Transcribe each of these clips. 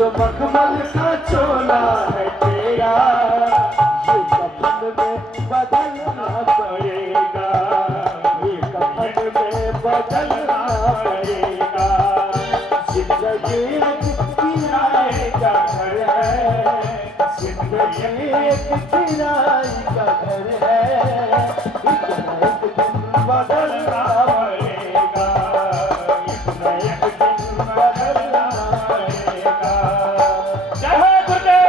जो मखमल का चोला है तेरा, ये कफन में बदलना पड़ेगा, ये कफन में बदलना पड़ेगा। जिंदगी एक किराए का घर है, जिंदगी एक किराए का घर है, एक दिन बदलना पड़ेगा, एक दिन बदलना पड़ेगा। जय हो गुरुदेव।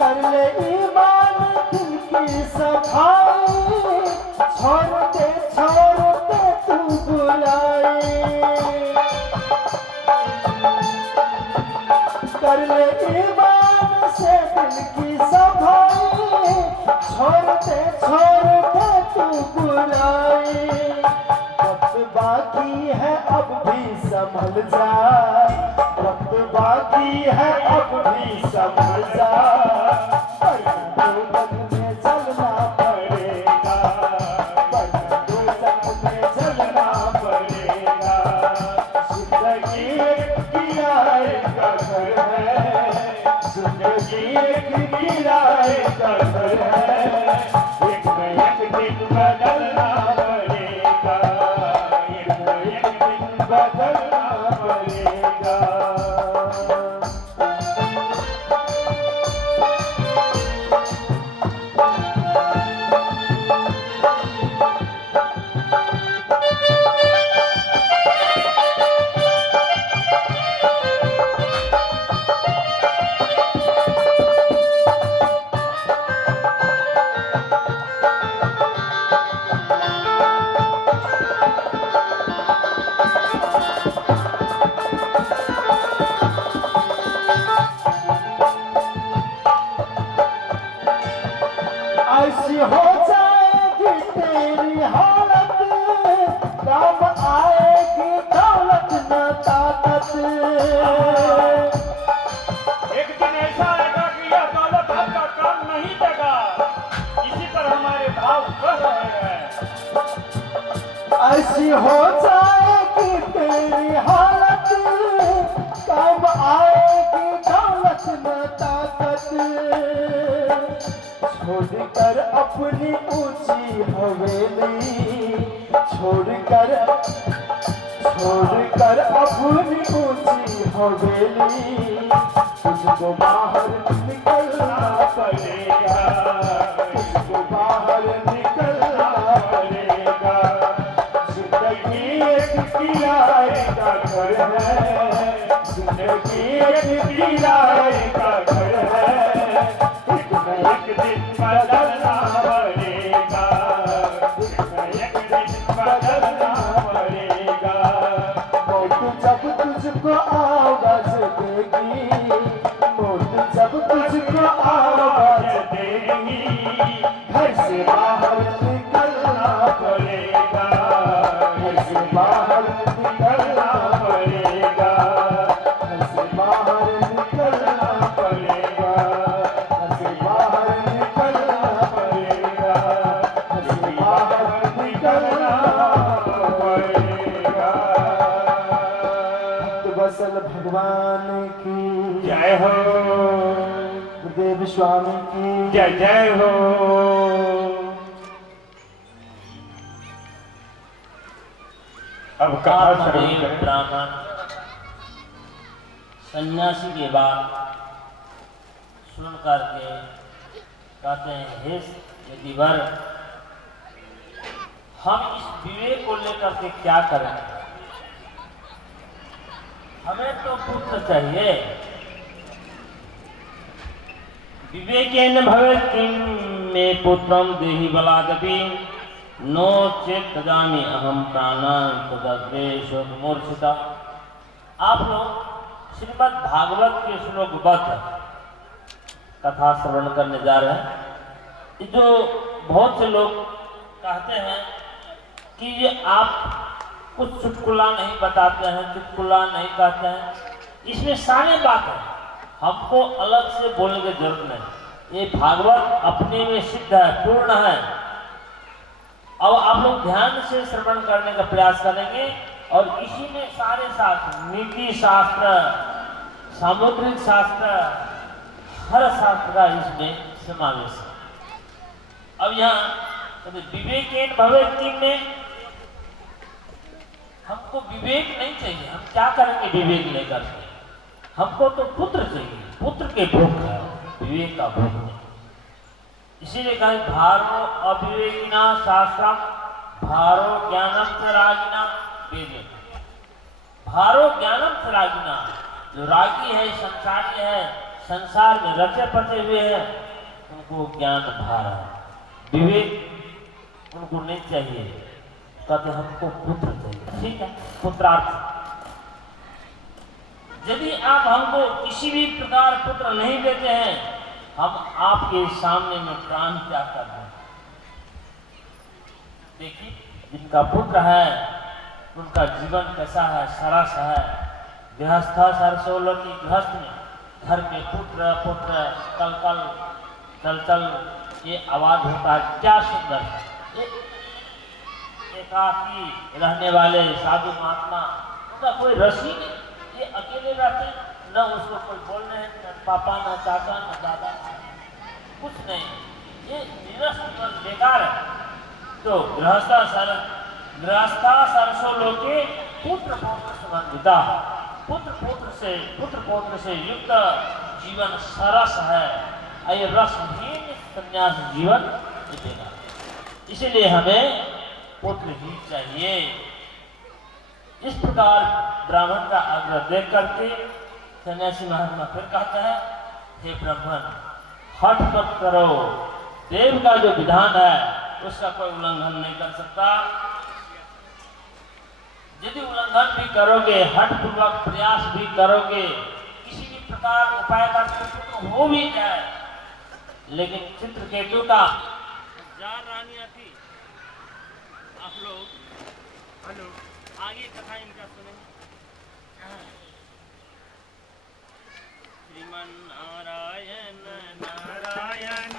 कर ले ईमान दिल की सफाई, छोड़ते तू बुलाई। कर ले ईमान से दिल की सफाई, छोड़ते तू बुलाई। वक्त बाकी है अब भी संभल जा, वक्त बाकी है अब भी संभल जा, वरना में चलना पड़ेगा, वरना में चलना पड़ेगा। जिंदगी एक किराए का घर है, जिंदगी एक किराए का घर है, एक न एक दिन बदलना पड़ेगा, एक न एक दिन बदलना पड़ेगा। ऐसी हो जाएगी तेरी हालत, काम आएगी दौलत न ताकत। एक दिन ऐसा आएगा कि यह दौलत आपका काम नहीं देगा। इसी पर हमारे भाव बढ़ रहे हैं। ऐसी हो जाएगी तेरी हालत, काम आएगी दौलत न ताकत। छोड़कर अपनी ऊंची हवेली, छोड़कर अपनी ऊंची हवेली, तुझको बाहर निकलना पड़ेगा, तुझको बाहर निकलना पड़ेगा। जिंदगी एक किराए का घर है, जिंदगी एक किराए का घर है, एक दिन बदलना पड़ेगा, एक दिन बदलना पड़ेगा। मौत जब तुझको आवाज देगी, मौत जब तुझको आवाज देगी, घर से बाहर निकलना पड़ेगा, घर से बाहर निकलना पड़ेगा, घर से बाहर निकलना पड़ेगा, घर से बाहर निकलना पड़ेगा, घर से बाहर निकलना पड़ेगा। भक्त वत्सल भगवान की जय हो, गुरुदेव स्वामी की जय जय हो। अब कहा आत्मदेव ब्राह्मण सन्यासी के बाद सुन करके कहते हैं, हे यतिवर, हम इस विवेक को लेकर के क्या करें? हमें तो पुत्र चाहिए। विवेकेन भवेत् किम मे पुत्रम देहि बलादपि नो चेत तजामि अहम प्राणान तदग्रे शोक मूर्छिता। आप लोग श्रीमद् भागवत के श्लोकबद्ध कथा श्रवण करने जा रहे हैं। जो बहुत से लोग कहते हैं कि ये आप कुछ चुटकुला नहीं बताते हैं, चुटकुला नहीं कहते हैं, इसमें सारी बात है, हमको अलग से बोलने की जरूरत नहीं। ये भागवत अपने में सिद्ध है, पूर्ण है। अब आप लोग ध्यान से श्रवण करने का प्रयास करेंगे और इसी में सारे शास्त्र, नीति शास्त्र, सामुद्रिक शास्त्र, हर शास्त्र का इसमें समावेश है। अब यहाँ विवेकेन भवेत् में हमको विवेक नहीं चाहिए, हम क्या करेंगे विवेक लेकर के? हमको तो पुत्र चाहिए, पुत्र के भोग है, विवेक का भोग नहीं। इसीलिए कहा भारो अविवेकिना शास्त्रम भारो ज्ञानम च रागिना वेद। भारो ज्ञानम च रागिना, जो रागी है, संसारी है, संसार में रचे पचे हुए हैं, उनको ज्ञान भार है, विवेक उनको नहीं चाहिए। कहते हमको पुत्र चाहिए, ठीक है, पुत्रार्थ। यदि आप हमको किसी भी प्रकार पुत्र नहीं देते हैं, हम आपके सामने में प्राण त्याग कर दें। देखिए, जिनका पुत्र है उनका जीवन कैसा है, सरस है। गृहस्था सरसोल की गृहस्थ में घर में पुत्र पुत्र कल कल चल चल ये आवाज होता है, क्या सुंदर है। एकाकी रहने वाले साधु महात्मा, उनका कोई रसी नहीं, ये अकेले रहते हैं, न उसको कोई बोलने हैं, न पापा, न चाचा, न दादा, कुछ नहीं, ये निरस्त बेकार है। तो गृहस्था सरसो लोके पुत्र पौत्र संबंधिता, पुत्र पौत्र से युक्त जीवन सरस है, ये रसहीन संन्यास जीवन देगा। इसीलिए हमें पुत्र ही चाहिए। इस प्रकार ब्राह्मण का आग्रह देख करके सन्यासी महात्मा फिर कहता है, हे ब्राह्मण, हठ मत करो, देव का जो विधान है उसका कोई उल्लंघन नहीं कर सकता। यदि उल्लंघन भी करोगे, हठ पूर्वक प्रयास भी करोगे, किसी भी प्रकार उपाय करके पुत्र हो भी जाए, लेकिन चित्रकेतु का जार रानिया थी। आप लोग हेलो आगे कथा इनका सुने। श्रीमन नारायण नारायण